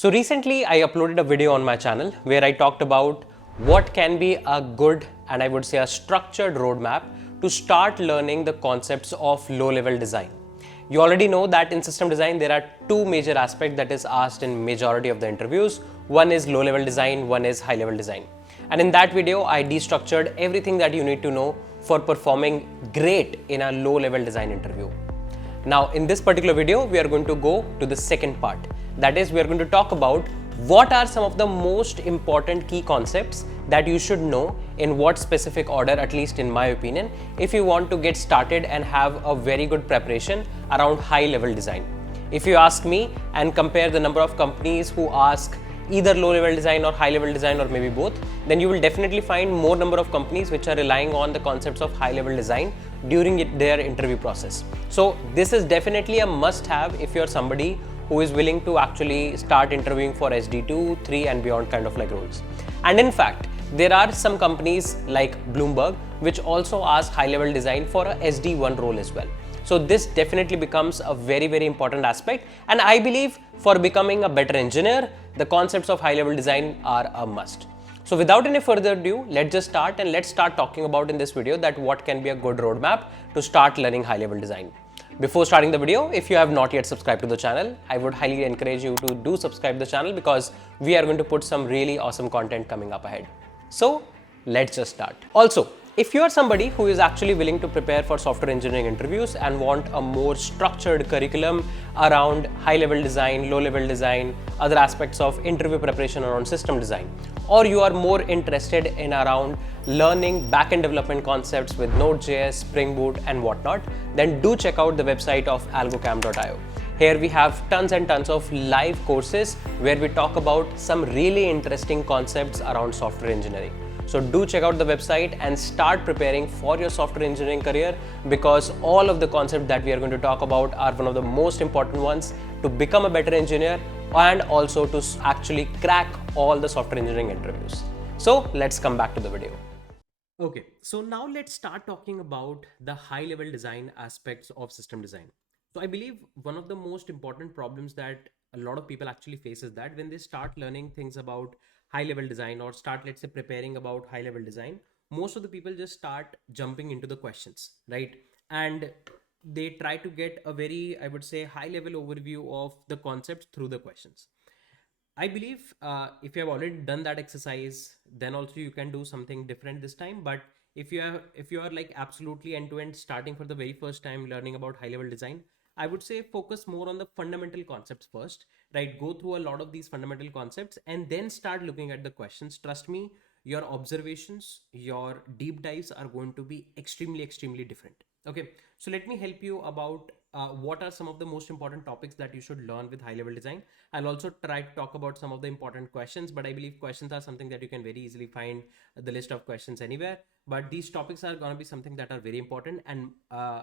So recently I uploaded a video on my channel where I talked about what can be a good and I would say a structured roadmap to start learning the concepts of low-level design. You already know that in system design there are two major aspects that is asked in majority of the interviews. One is low-level design, one is high-level design. And in that video I destructured everything that you need to know for performing great in a low-level design interview. Now, in this particular video, we are going to go to the second part. That is, we are going to talk about what are some of the most important key concepts that you should know in what specific order, at least in my opinion, if you want to get started and have a very good preparation around high level design. If you ask me and compare the number of companies who ask either low level design or high level design or maybe both, then you will definitely find more number of companies which are relying on the concepts of high level design during their interview process. So this is definitely a must have if you're somebody who is willing to actually start interviewing for SD2, 3 and beyond kind of like roles. And in fact, there are some companies like Bloomberg which also ask high level design for a SD1 role as well. So this definitely becomes a very, very important aspect. And I believe for becoming a better engineer, the concepts of high level design are a must. So without any further ado, let's just start and let's start talking about in this video that what can be a good roadmap to start learning high level design. Before starting the video, if you have not yet subscribed to the channel, I would highly encourage you to do subscribe the channel because we are going to put some really awesome content coming up ahead. So let's just start. Also, if you are somebody who is actually willing to prepare for software engineering interviews and want a more structured curriculum around high-level design, low-level design, other aspects of interview preparation around system design, or you are more interested in around learning backend development concepts with Node.js, Spring Boot and whatnot, then do check out the website of algocamp.io. Here we have tons and tons of live courses where we talk about some really interesting concepts around software engineering. So do check out the website and start preparing for your software engineering career because all of the concepts that we are going to talk about are one of the most important ones to become a better engineer and also to actually crack all the software engineering interviews. So let's come back to the video. Okay, so now let's start talking about the high level design aspects of system design. So I believe one of the most important problems that a lot of people actually face is that when they start learning things about high level design or start, let's say, preparing about high level design, most of the people just start jumping into the questions, right? And they try to get a very, I would say, high level overview of the concepts through the questions. I believe if you have already done that exercise, then also you can do something different this time. But if you are like absolutely end to end starting for the very first time learning about high level design, I would say focus more on the fundamental concepts first, right? Go through a lot of these fundamental concepts and then start looking at the questions. Trust me, your observations, your deep dives are going to be extremely, extremely different. Okay, so let me help you about what are some of the most important topics that you should learn with high level design. I'll also try to talk about some of the important questions, but I believe questions are something that you can very easily find the list of questions anywhere. But these topics are going to be something that are very important. And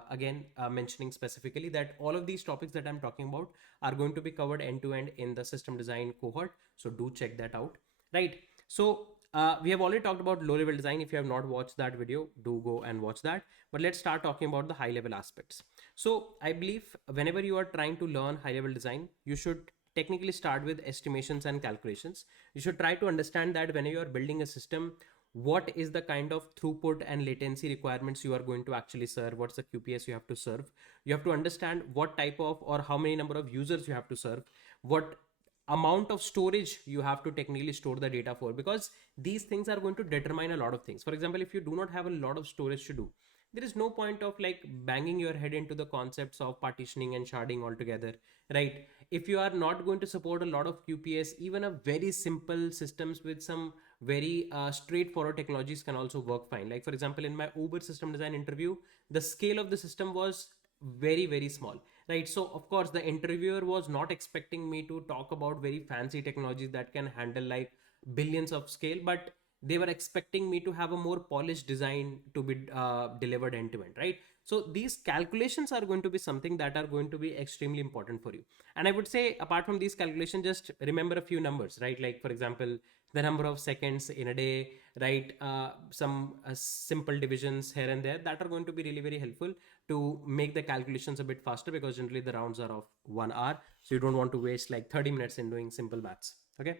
again, mentioning specifically that all of these topics that I'm talking about are going to be covered end to end in the system design cohort. So do check that out, right? So we have already talked about low level design. If you have not watched that video, do go and watch that. But let's start talking about the high level aspects. So I believe whenever you are trying to learn high level design, you should technically start with estimations and calculations. You should try to understand that when you are building a system, what is the kind of throughput and latency requirements you are going to actually serve, what's the QPS you have to serve. You have to understand what type of or how many number of users you have to serve, what amount of storage you have to technically store the data for, because these things are going to determine a lot of things. For example, if you do not have a lot of storage to do, there is no point of like banging your head into the concepts of partitioning and sharding altogether, right? If you are not going to support a lot of QPS, even a very simple systems with some very straightforward technologies can also work fine. Like for example, in my Uber system design interview, the scale of the system was very, very small, right? So of course the interviewer was not expecting me to talk about very fancy technologies that can handle like billions of scale, but they were expecting me to have a more polished design to be delivered end to end, right? So these calculations are going to be something that are going to be extremely important for you. And I would say apart from these calculations, just remember a few numbers, right? Like for example, the number of seconds in a day, right? Some simple divisions here and there that are going to be really very helpful to make the calculations a bit faster, because generally the rounds are of 1 hour. So you don't want to waste like 30 minutes in doing simple maths. Okay.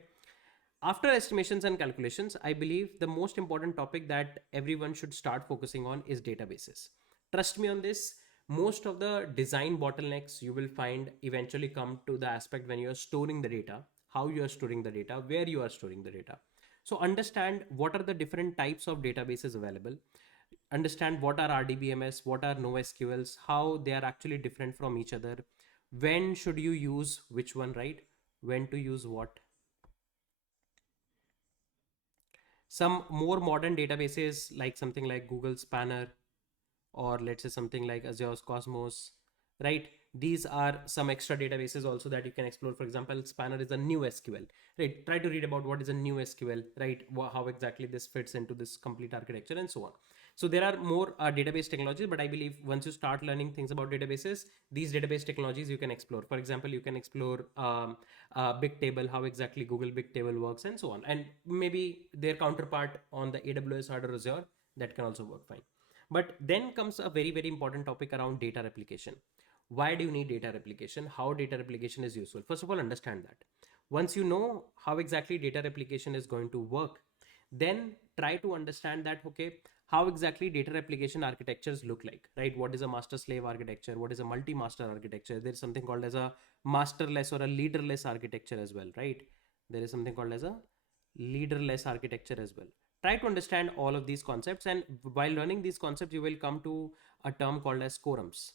After estimations and calculations, I believe the most important topic that everyone should start focusing on is databases. Trust me on this. Most of the design bottlenecks you will find eventually come to the aspect when you are storing the data, how you are storing the data, where you are storing the data. So understand what are the different types of databases available. Understand what are RDBMS, what are NoSQLs, how they are actually different from each other. When should you use which one, right? When to use what. Some more modern databases like something like Google Spanner, or let's say something like Azure's Cosmos, right? These are some extra databases also that you can explore. For example, Spanner is a new SQL, right? Try to read about what is a new SQL, right? How exactly this fits into this complete architecture and so on. So there are more database technologies, but I believe once you start learning things about databases, these database technologies you can explore. For example, you can explore Bigtable, how exactly Google Bigtable works and so on. And maybe their counterpart on the AWS side or Azure, that can also work fine. But then comes a very, very important topic around data replication. Why do you need data replication? How data replication is useful? First of all, understand that. Once you know how exactly data replication is going to work, then try to understand that, okay, how exactly data replication architectures look like, right? What is a master slave architecture? What is a multi-master architecture? There's something called as a masterless or a leaderless architecture as well, right? There is something called as a leaderless architecture as well. Try to understand all of these concepts, and while learning these concepts you will come to a term called as quorums.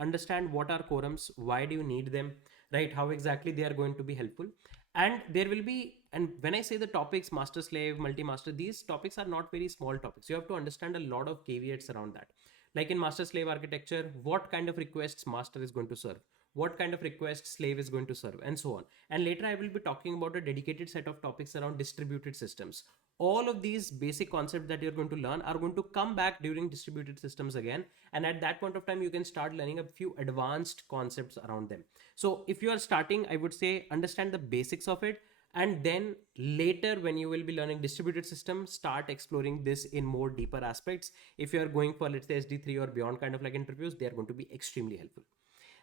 Understand what are quorums, why do you need them, right? How exactly they are going to be helpful. And there will be, and when I say the topics master slave multi-master, these topics are not very small topics. You have to understand a lot of caveats around that. Like in master slave architecture, what kind of requests master is going to serve, what kind of request slave is going to serve, and so on. And later I will be talking about a dedicated set of topics around distributed systems. All of these basic concepts that you're going to learn are going to come back during distributed systems again, and at that point of time you can start learning a few advanced concepts around them. So if you are starting, I would say understand the basics of it, and then later when you will be learning distributed systems, start exploring this in more deeper aspects. If you are going for, let's say, SD3 or beyond kind of like interviews, they are going to be extremely helpful.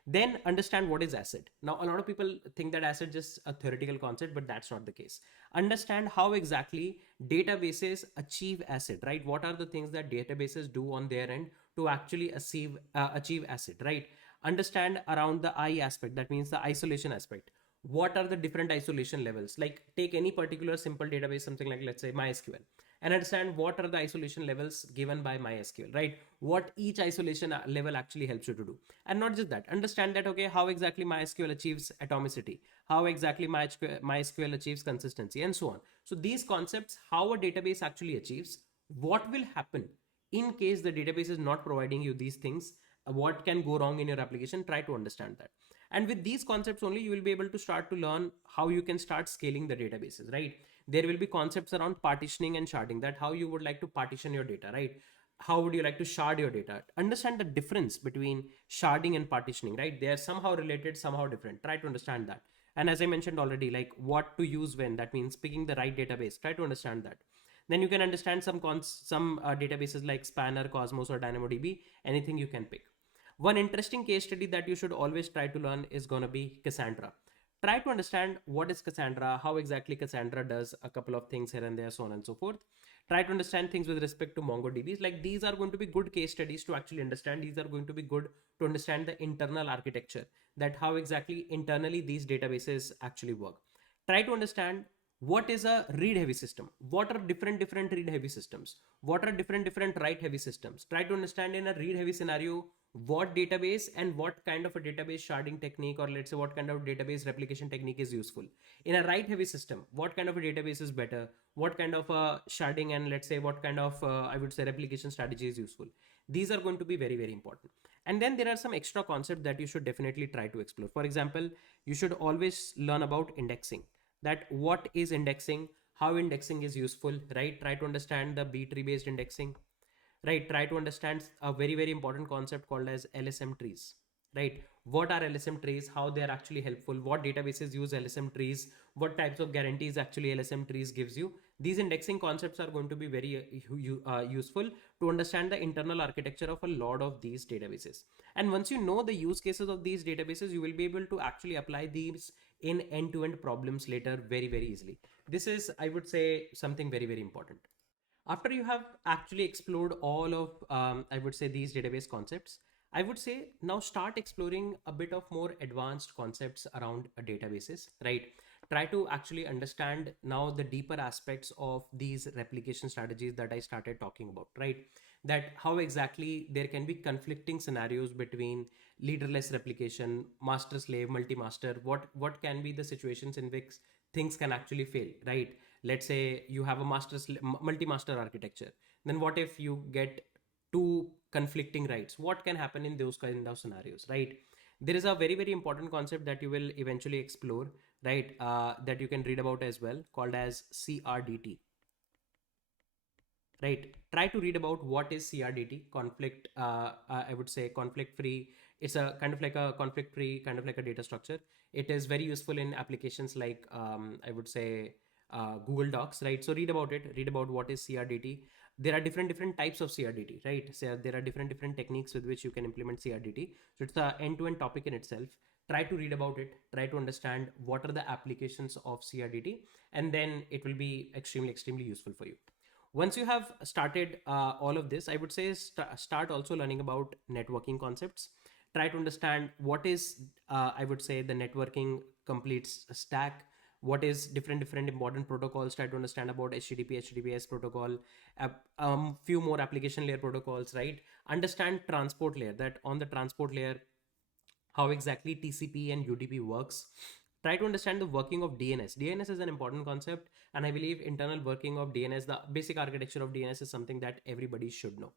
Then understand what is ACID. Now, a lot of people think that ACID is just a theoretical concept, but that's not the case. Understand how exactly databases achieve ACID, right? What are the things that databases do on their end to actually achieve ACID, right? Understand around the I aspect, that means the isolation aspect. What are the different isolation levels? Like take any particular simple database, something like, let's say, MySQL, and understand what are the isolation levels given by MySQL, right? What each isolation level actually helps you to do. And not just that, understand that, okay, how exactly MySQL achieves atomicity, how exactly MySQL achieves consistency, and so on. So these concepts, how a database actually achieves, what will happen in case the database is not providing you these things, what can go wrong in your application, try to understand that. And with these concepts only, you will be able to start to learn how you can start scaling the databases, right? There will be concepts around partitioning and sharding, that how you would like to partition your data, right? How would you like to shard your data? Understand the difference between sharding and partitioning, right? They are somehow related, somehow different. Try to understand that. And as I mentioned already, like what to use when, that means picking the right database, try to understand that. Then you can understand some databases like Spanner, Cosmos, or DynamoDB, anything you can pick. One interesting case study that you should always try to learn is going to be Cassandra. Try to understand what is Cassandra, how exactly Cassandra does a couple of things here and there, so on and so forth. Try to understand things with respect to MongoDBs. Like these are going to be good case studies to actually understand. These are going to be good to understand the internal architecture, that how exactly internally these databases actually work. Try to understand what is a read heavy system, what are different read heavy systems, what are different write heavy systems. Try to understand in a read heavy scenario what database and what kind of a database sharding technique, or let's say what kind of database replication technique is useful. In a write heavy system, what kind of a database is better, what kind of a sharding, and let's say what kind of I would say replication strategy is useful. These are going to be very, very important. And then there are some extra concepts that you should definitely try to explore. For example, you should always learn about indexing, that what is indexing, how indexing is useful, right? Try to understand the B tree based indexing. right? Try to understand a very, very important concept called as LSM trees, right? What are LSM trees, how they are actually helpful, what databases use LSM trees, what types of guarantees actually LSM trees gives you. These indexing concepts are going to be very useful to understand the internal architecture of a lot of these databases. And once you know the use cases of these databases, you will be able to actually apply these in end-to-end problems later very, very easily. This is, I would say, something very, very important. After you have actually explored all of, I would say, these database concepts, I would say now start exploring a bit of more advanced concepts around databases, right? Try to actually understand now the deeper aspects of these replication strategies that I started talking about, right? That how exactly there can be conflicting scenarios between leaderless replication, master slave, multi-master. What can be the situations in which things can actually fail, right? Let's say you have a multi-master architecture. Then what if you get two conflicting rights? What can happen in those kind of scenarios, right? There is a very, very important concept that you will eventually explore, right? That you can read about as well, called as CRDT, right? Try to read about what is CRDT, conflict, I would say conflict free. It's a kind of like a conflict free kind of like a data structure. It is very useful in applications like, I would say, Google Docs, right? So read about it, read about what is CRDT. There are different types of CRDT, right? So there are different techniques with which you can implement CRDT. So it's the end-to-end topic in itself. Try to read about it, try to understand what are the applications of CRDT, and then it will be extremely useful for you. Once you have started all of this, I would say start also learning about networking concepts. Try to understand what is, I would say, the networking complete stack. What is different important protocols. Try to understand about HTTP, HTTPS protocol, few more application layer protocols, right? Understand transport layer, that on the transport layer, how exactly TCP and UDP works. Try to understand the working of DNS. DNS is an important concept, and I believe internal working of DNS, the basic architecture of DNS, is something that everybody should know.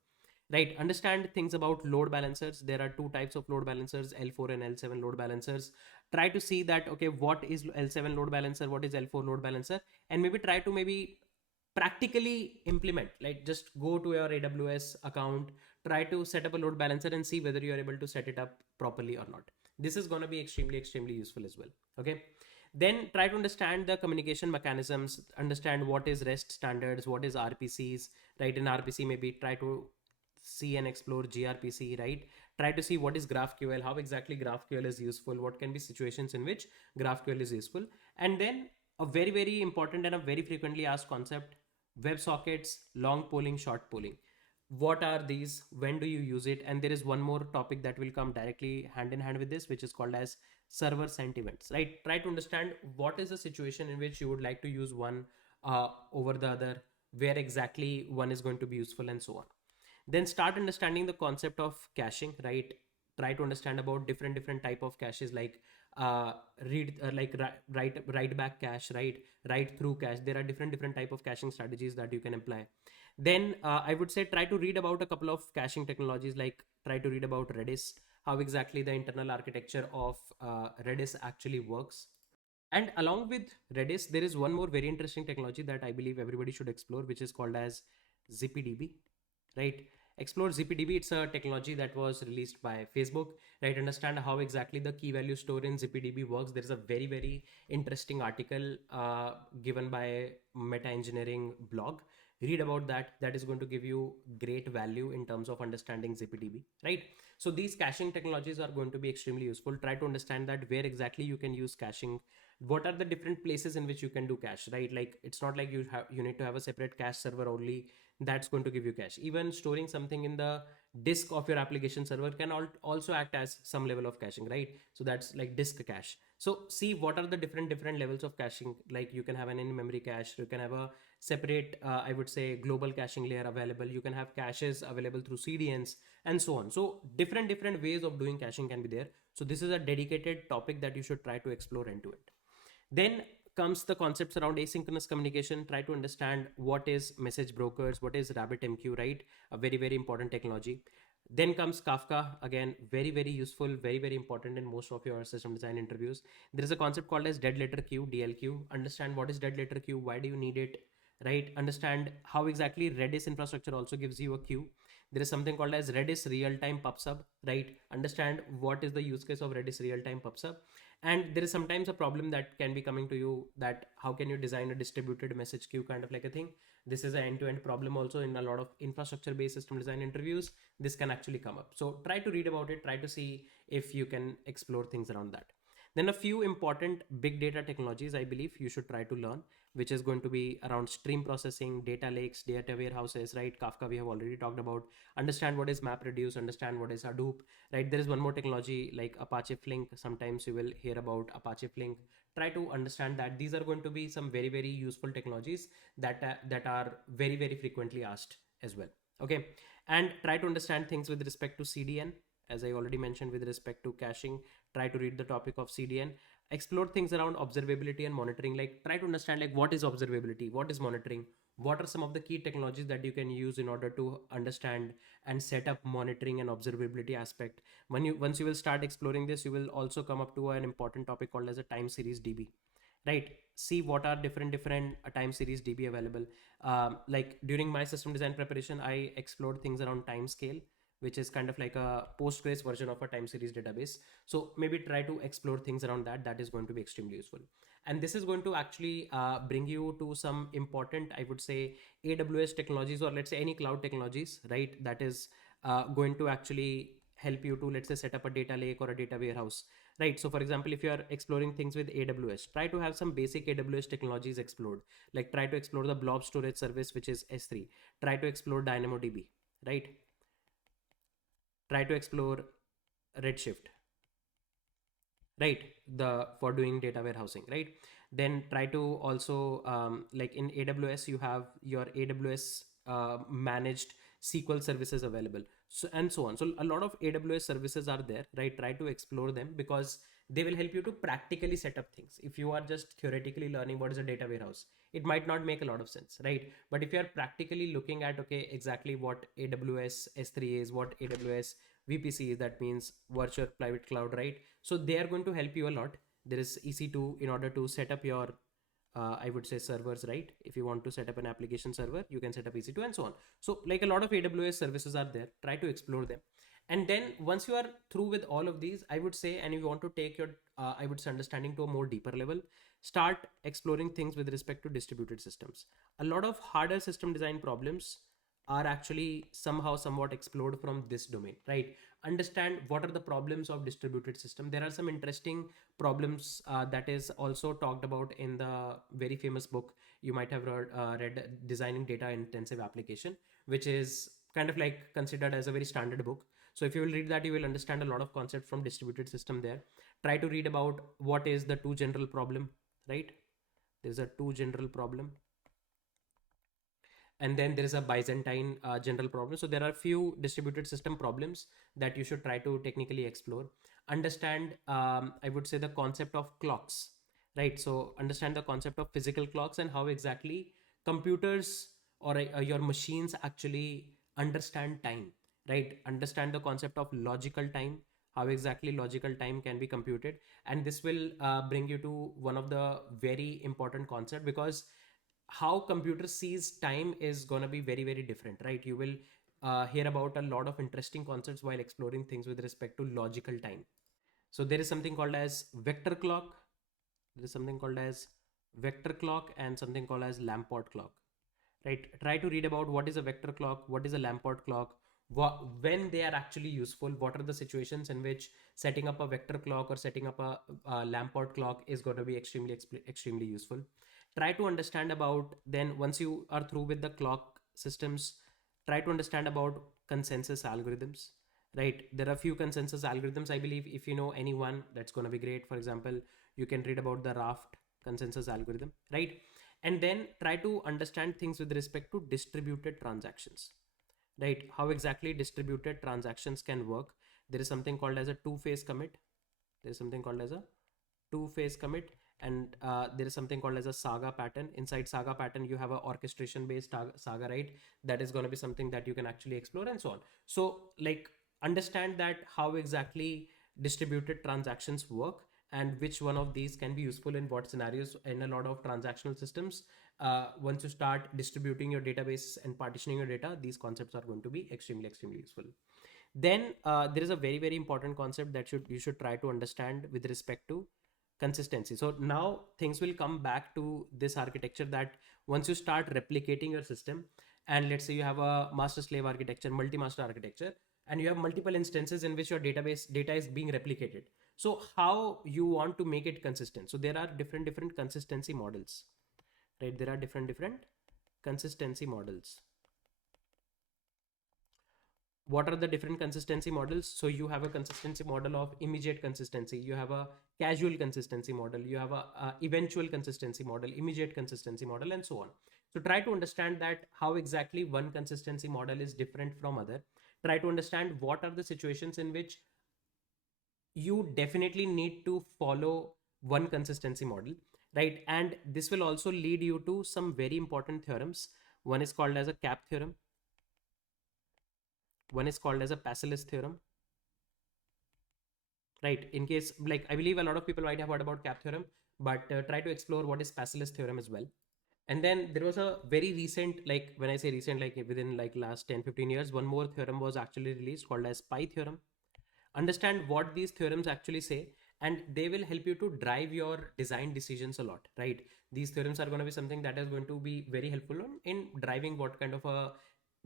Right? Understand things about load balancers. There are two types of load balancers, L4 and L7 load balancers. Try to see that, okay, what is L7 load balancer, what is L4 load balancer, and maybe try to maybe practically implement, like just go to your AWS account, try to set up a load balancer and see whether you are able to set it up properly or not. This is going to be extremely useful as well. Okay, then try to understand the communication mechanisms, understand what is REST standards, what is RPCs, right? In RPC, maybe try to see and explore gRPC, right? Try to see what is GraphQL, how exactly GraphQL is useful, what can be situations in which GraphQL is useful. And then a very important and a very frequently asked concept, WebSockets, long polling, short polling. What are these? When do you use it? And there is one more topic that will come directly hand in hand with this, which is called as server sent events, right? Try to understand what is the situation in which you would like to use one over the other, where exactly one is going to be useful, and so on. Then start understanding the concept of caching, right? Try to understand about different type of caches, like write back cache, right? Write through cache. There are different type of caching strategies that you can apply. Then I would say try to read about a couple of caching technologies, like try to read about Redis, how exactly the internal architecture of Redis actually works. And along with Redis, there is one more very interesting technology that I believe everybody should explore, which is called as ZippyDB, right? Explore ZippyDB. It's a technology that was released by Facebook, right? Understand how exactly the key value store in ZippyDB works. There is a very interesting article given by Meta Engineering blog. Read about that. That is going to give you great value in terms of understanding ZippyDB, right? So these caching technologies are going to be extremely useful. Try to understand that where exactly you can use caching, what are the different places in which you can do cache, right? Like it's not like you need to have a separate cache server only that's going to give you cache. Even storing something in the disk of your application server can also act as some level of caching, right? So that's like disk cache. So see what are the different levels of caching. Like you can have an in-memory cache, you can have a separate I would say global caching layer available, you can have caches available through CDNs, and so on. So different ways of doing caching can be there. So this is a dedicated topic that you should try to explore into it. Then comes the concepts around asynchronous communication. Try to understand what is message brokers, what is RabbitMQ, right? A very important technology. Then comes Kafka, again, very useful, very important in most of your system design interviews. There is a concept called as dead letter queue, DLQ. Understand what is dead letter queue, why do you need it, right? Understand how exactly Redis infrastructure also gives you a queue. There is something called as Redis real-time pub/sub, right? Understand what is the use case of Redis real-time pub/sub. And there is sometimes a problem that can be coming to you, that how can you design a distributed message queue kind of like a thing. This is an end-to-end problem also in a lot of infrastructure-based system design interviews. This can actually come up. So try to read about it, try to see if you can explore things around that. Then a few important big data technologies I believe you should try to learn, which is going to be around stream processing, data lakes, data warehouses, right? Kafka we have already talked about. Understand what is MapReduce, understand what is Hadoop, right? There is one more technology like Apache Flink. Sometimes you will hear about Apache Flink. Try to understand that these are going to be some very, very useful technologies that are very, very frequently asked as well. Okay. And try to understand things with respect to CDN. As I already mentioned with respect to caching, try to read the topic of CDN, explore things around observability and monitoring, like try to understand like what is observability, what is monitoring, what are some of the key technologies that you can use in order to understand and set up monitoring and observability aspect. Once you will start exploring this, you will also come up to an important topic called as a time series DB, right? See what are different time series DB available. Like during my system design preparation, I explored things around time scale, which is kind of like a Postgres version of a time series database. So maybe try to explore things around that. That is going to be extremely useful. And this is going to actually bring you to some important, I would say, AWS technologies, or let's say any cloud technologies, right? That is going to actually help you to, let's say, set up a data lake or a data warehouse, right? So for example, if you are exploring things with AWS, try to have some basic AWS technologies explored. Like try to explore the blob storage service, which is S3. Try to explore DynamoDB, right? Try to explore Redshift, right? The for doing data warehousing, right? Then try to also like in AWS you have your AWS managed SQL services available, so and so on. So a lot of AWS services are there, right? Try to explore them because they will help you to practically set up things. If you are just theoretically learning what is a data warehouse, it might not make a lot of sense, right? But if you are practically looking at, okay, exactly what AWS S3 is, what AWS VPC is, that means virtual private cloud, right? So they are going to help you a lot. There is EC2 in order to set up your I would say servers, right? If you want to set up an application server, you can set up EC2 and so on. So like a lot of AWS services are there, try to explore them. And then once you are through with all of these, I would say, and you want to take your, I would say, understanding to a more deeper level, start exploring things with respect to distributed systems. A lot of harder system design problems are actually somehow somewhat explored from this domain, right? Understand what are the problems of distributed system. There are some interesting problems that is also talked about in the very famous book you might have read, Designing Data Intensive Application, which is kind of like considered as a very standard book. So if you will read that, you will understand a lot of concept from distributed system there. Try to read about what is the two general problem, right? There's a two general problem, and then there is a Byzantine general problem. So there are few distributed system problems that you should try to technically explore. Understand, I would say, the concept of clocks, right? So understand the concept of physical clocks and how exactly computers or your machines actually understand time, right? Understand the concept of logical time, how exactly logical time can be computed. And this will bring you to one of the very important concept, because how computer sees time is going to be very, very different, right? You will hear about a lot of interesting concepts while exploring things with respect to logical time. So there is something called as vector clock. There is something called as vector clock and something called as Lamport clock, right? Try to read about what is a vector clock, what is a Lamport clock, when they are actually useful, what are the situations in which setting up a vector clock or setting up a Lamport clock is going to be extremely useful. Try to understand about, then once you are through with the clock systems, try to understand about consensus algorithms, right? There are few consensus algorithms, I believe. If you know any one, that's going to be great. For example, you can read about the Raft consensus algorithm, right? And then try to understand things with respect to distributed transactions, right? How exactly distributed transactions can work. There is something called as a two-phase commit. There is something called as a two-phase commit, and there is something called as a saga pattern. Inside saga pattern, you have a orchestration based saga, right? That is going to be something that you can actually explore and so on. So like understand that how exactly distributed transactions work, and which one of these can be useful in what scenarios in a lot of transactional systems. Once you start distributing your database and partitioning your data, these concepts are going to be extremely useful. Then there is a very important concept that you should try to understand with respect to consistency. So now things will come back to this architecture, that once you start replicating your system, and let's say you have a master slave architecture, multi-master architecture, and you have multiple instances in which your database data is being replicated. So how you want to make it consistent? So there are different consistency models, right? There are different consistency models. What are the different consistency models? So you have a consistency model of immediate consistency, you have a casual consistency model, you have a eventual consistency model, immediate consistency model, and so on. So try to understand that how exactly one consistency model is different from other. Try to understand what are the situations in which you definitely need to follow one consistency model, right? And this will also lead you to some very important theorems. One is called as a cap theorem, one is called as a Pascalis theorem, right? In case, like, I believe a lot of people might have heard about cap theorem, but try to explore what is Pascalis theorem as well. And then there was a very recent, like when I say recent, like within like last 10-15 years, one more theorem was actually released called as pi theorem. Understand what these theorems actually say, and they will help you to drive your design decisions a lot, right? These theorems are going to be something that is going to be very helpful in driving what kind of a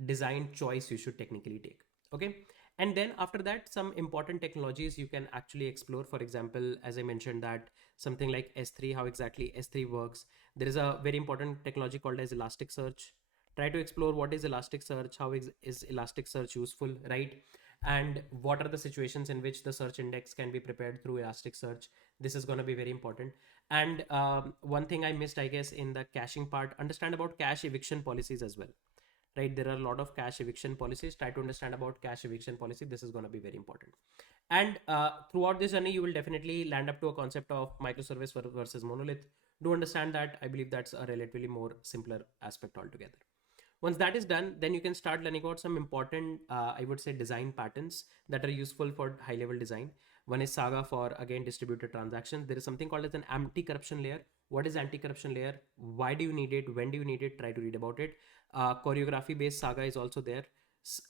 design choice you should technically take. Okay. And then after that, some important technologies you can actually explore. For example, as I mentioned, that something like S3, how exactly S3 works. There is a very important technology called as Elasticsearch. Try to explore what is Elasticsearch, how is Elasticsearch useful, right? And what are the situations in which the search index can be prepared through Elasticsearch. This is going to be very important. And one thing I missed, I guess, in the caching part, understand about cache eviction policies as well, right? There are a lot of cache eviction policies. Try to understand about cache eviction policy. This is going to be very important. And throughout this journey, you will definitely land up to a concept of microservice versus monolith. Do understand that. I believe that's a relatively more simpler aspect altogether. Once that is done, then you can start learning about some important, I would say, design patterns that are useful for high level design. One is Saga for, again, distributed transactions. There is something called as an anti-corruption layer. What is anti-corruption layer? Why do you need it? When do you need it? Try to read about it. Choreography based Saga is also there.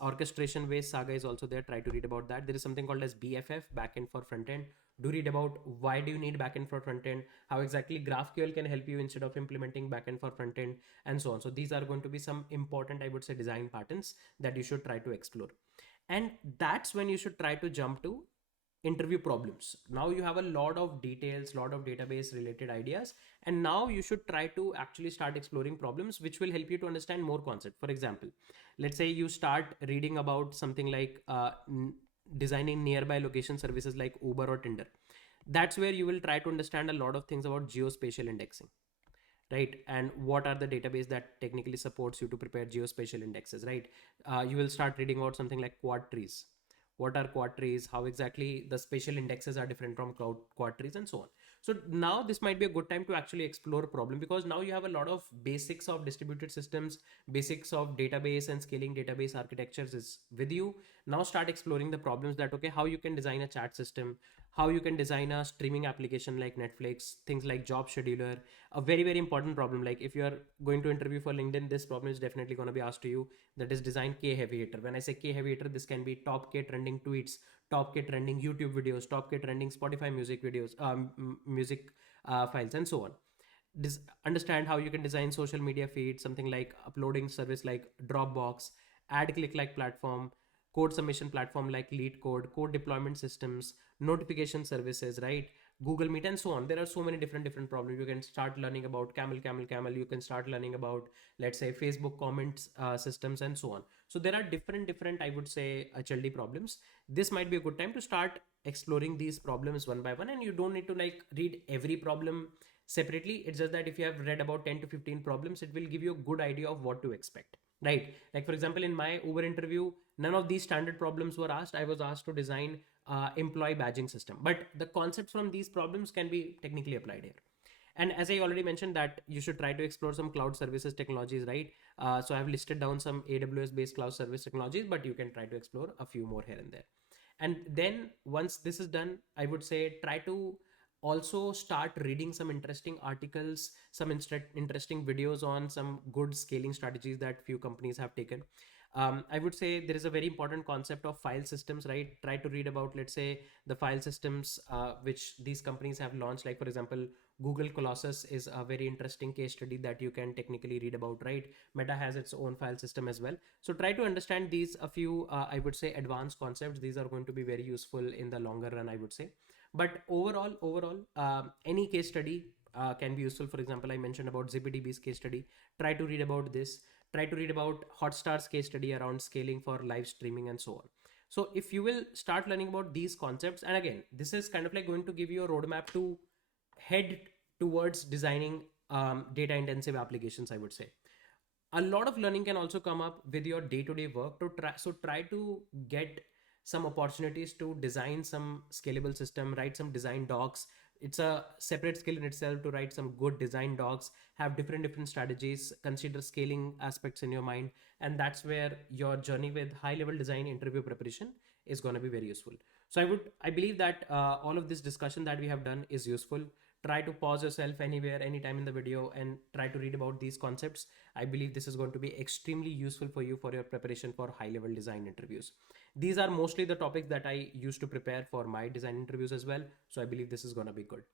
Orchestration based Saga is also there. Try to read about that. There is something called as BFF, backend for front end. Do read about why do you need backend for front end, how exactly GraphQL can help you instead of implementing backend for front end, and so on. So these are going to be some important, I would say, design patterns that you should try to explore. And that's when you should try to jump to interview problems. Now you have a lot of details, lot of database related ideas, and now you should try to actually start exploring problems which will help you to understand more concept. For example, let's say you start reading about something like designing nearby location services like Uber or Tinder. That's where you will try to understand a lot of things about geospatial indexing, right? And what are the database that technically supports you to prepare geospatial indexes, right? You will start reading about something like quad trees. What are quad trees, how exactly the spatial indexes are different from quad trees, and so on. So now this might be a good time to actually explore a problem, because now you have a lot of basics of distributed systems, basics of database and scaling database architectures is with you. Now start exploring the problems, that okay, how you can design a chat system, how you can design a streaming application like Netflix, things like job scheduler. A very important problem, like if you are going to interview for LinkedIn, this problem is definitely going to be asked to you, that is design K heavy hitter. When I say K heavy hitter, this can be top K trending tweets, top K trending YouTube videos, top K trending Spotify music videos, music files, and so on. Understand how you can design social media feed, something like uploading service like Dropbox, ad click like platform, code submission platform like Lead code deployment systems, notification services, right? Google Meet, and so on. There are so many different problems. You can start learning about camel. You can start learning about, let's say, Facebook comments systems, and so on. So there are different, I would say, HLD problems. This might be a good time to start exploring these problems one by one, and you don't need to like read every problem separately. It's just that if you have read about 10 to 15 problems, it will give you a good idea of what to expect, right? Like for example, in my Uber interview, none of these standard problems were asked. I was asked to design employee badging system, but the concepts from these problems can be technically applied here. And as I already mentioned, that you should try to explore some cloud services technologies, right? So I've listed down some AWS based cloud service technologies, but you can try to explore a few more here and there. And then once this is done, I would say try to also start reading some interesting articles, some interesting videos on some good scaling strategies that few companies have taken. I would say there is a very important concept of file systems, right? Try to read about, let's say, the file systems which these companies have launched. Like, for example, Google Colossus is a very interesting case study that you can technically read about, right? Meta has its own file system as well. So try to understand these, a few, I would say, advanced concepts. These are going to be very useful in the longer run, I would say. But overall, any case study can be useful. For example, I mentioned about ZippyDB's case study. Try to read about this. Try to read about Hotstar's case study around scaling for live streaming and so on. So if you will start learning about these concepts, and again, this is kind of like going to give you a roadmap to head towards designing data intensive applications, I would say. A lot of learning can also come up with your day-to-day work to try. So try to get some opportunities to design some scalable system, write some design docs. It's a separate skill in itself to write some good design docs, have different strategies, consider scaling aspects in your mind. And that's where your journey with high level design interview preparation is going to be very useful. So I believe that all of this discussion that we have done is useful. Try to pause yourself anywhere, anytime in the video, and try to read about these concepts. I believe this is going to be extremely useful for you for your preparation for high level design interviews. These are mostly the topics that I used to prepare for my design interviews as well. So I believe this is going to be good.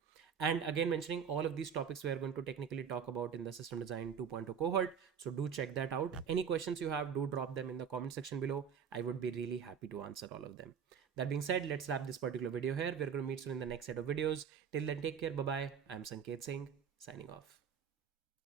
And again, mentioning all of these topics we are going to technically talk about in the System Design 2.0 cohort. So do check that out. Any questions you have, do drop them in the comment section below. I would be really happy to answer all of them. That being said, let's wrap this particular video here. We're going to meet soon in the next set of videos. Till then, take care. Bye bye. I'm Sanket Singh, signing off.